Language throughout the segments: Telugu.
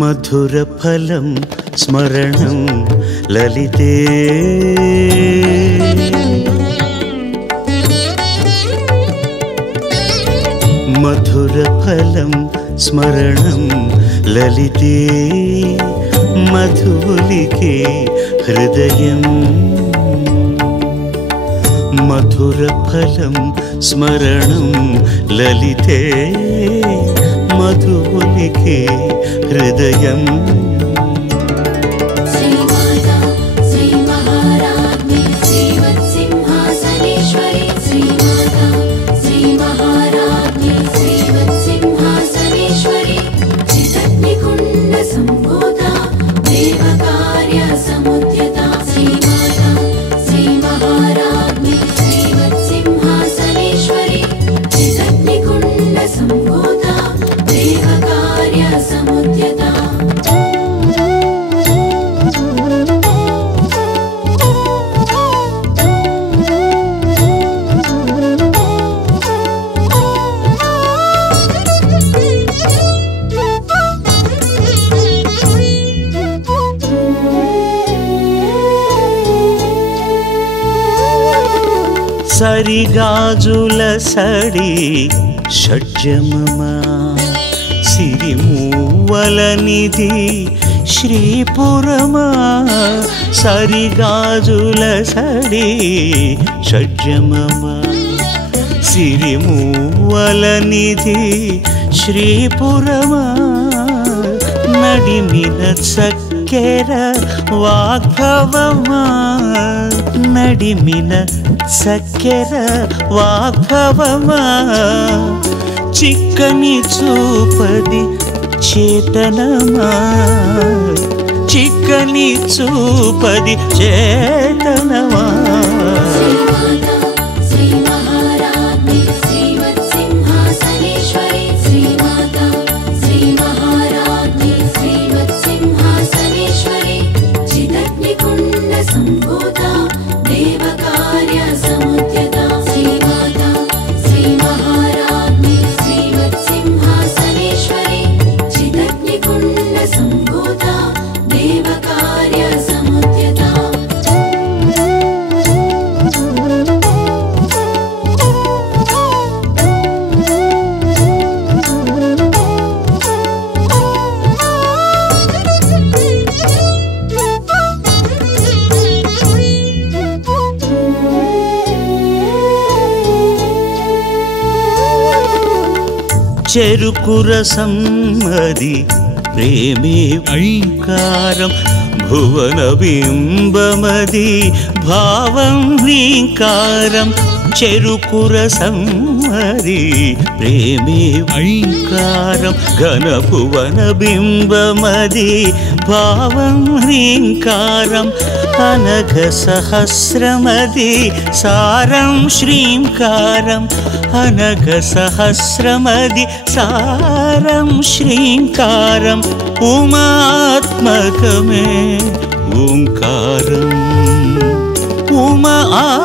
मधुरफलं स्मरणं ललिते मधुरफलं स्मरणं ललिते मधुलिके हृदयं मधुरफलं स्मरणं ललिते मधुलिके हृदयं श्रीमाता श्री महाराज्ञी श्रीवत्सिंहासनेश्वरी श्रीमाता श्री महाराज्ञी श्रीवत्सिंहासनेश्वरी चिदग्निकुण्ड सम्भूता देवकार्य समुद्यता श्रीमाता श्री महाराज्ञी श्रीवत्सिंहासनेश्वरी चिदग्निकुण्ड सम्भूता देवकार्य समुद्यता సరిగాజుల సడి షడ్జమమా సిరిమూవలనిధి శ్రీపురమా సరిగాజుల సడి షడ్జమమా సిరిమూవలనిధి శ్రీపురమా నడిమిన చక్కెర వాగ్భవమా నడిమిన చక్కెర వాగ్భవమా చిక్కని చూపది చేతనమా చిక్కని చూపది చేతనమా श्रीमाता श्री महाराज्ञी श्रीवत्सिंहासनेश्वरी श्रीमाता श्री महाराज्ञी श्रीवत्सिंहासनेश्वरी चिदग्निकुण्ड सम्भूता देवकार्य समुद्यता श्रीमाता श्री महाराज्ञी श्रीवत्सिंहासनेश्वरी चिदग्निकुण्ड सम्भूता देवकार्य समुद्यता చెరుకురసం అది ప్రేమే ఐంకారం భువన బింబమది భావం హ్రీంకారం చెరుకురసం అది ప్రేమే ఐంకారం ఘన భువన బింబమది భావం హ్రీంకారం అనఘ సహస్రమది సారం శ్రీంకారం అనఘ సహస్రమది సారం శ్రీంకారం ఉమాత్మకమే ఓంకారం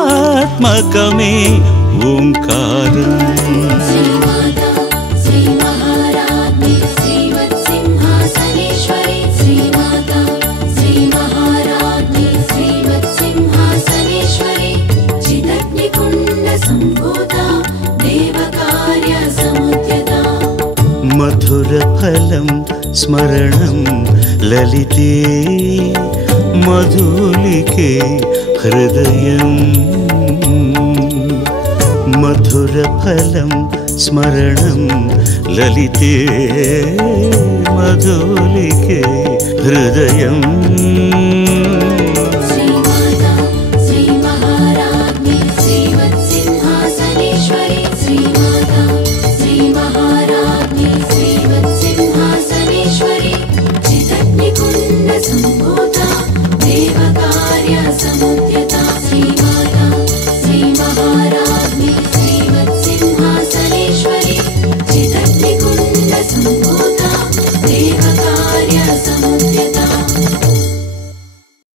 ఉమాత్మకమే ఓంకారం श्रीमाता श्री महाराज्ञी श्रीवत्सिंहासनेश्वरी श्रीमाता श्री महाराज्ञी श्रीवत्सिंहासनेश्वरी चिदग्निकुण्ड सम्भूता देवकार्य समुद्यता मधुरफलं स्मरणं ललिते मधुलिके हृदयं मधुरफलं स्मरणं ललिते मधुलिके हृदयम्